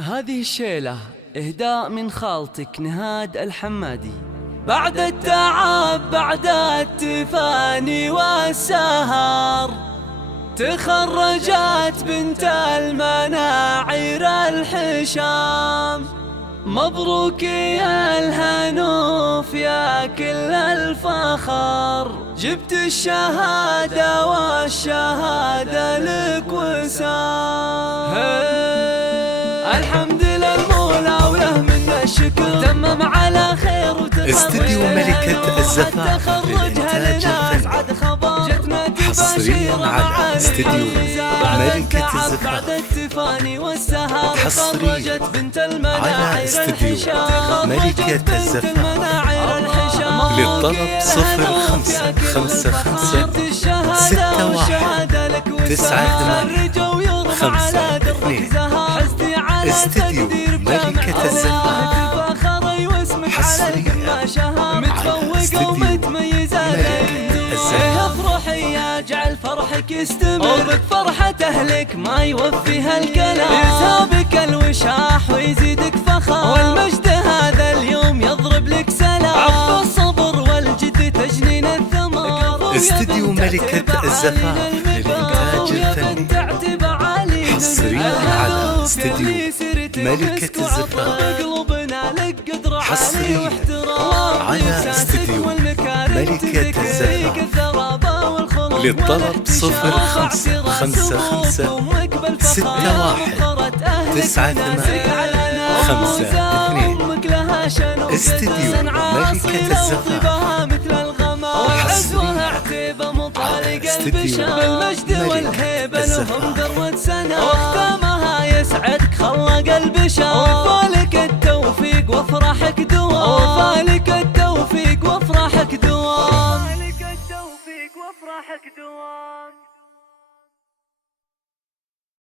هذه الشيلة إهداء من خالتك نهاد الحمادي. بعد التعب بعد التفاني والسهر تخرجت بنت المناعير الحشام. مبروك يا الهنوف يا كل الفخر، جبت الشهادة والشهادة لك وسام. الحمد للمولى وله من الشكر تمم على خير وتخرج. استديو ملكة الزفاف للإنتاج الفني حصريا على استديو ملكة الزفاف. حصريا على استديو ملكة الزفاف. للطلب 0555619895. استديو ملكة الزفاف حصريا على استديو ملكة الزفاف. افرحي يا جعل فرحك يستمر، بك فرحة أهلك ما يوفيها الكلام. يسابك الوشاح ويزيدك فخر، والمجد هذا اليوم يضرب لك سلام. عف الصبر والجد تجنين الثمر. استديو ملكة الزفاف للإنتاج الفني حصريا على استديو ملكة الزفاف. حصريا على استديو ملكة الزفاف. للطلب 0555619895. استديو ملكة الزفاف حصريا على استديو ملكة الزفاف. وختامها يسعدك خلق البشر.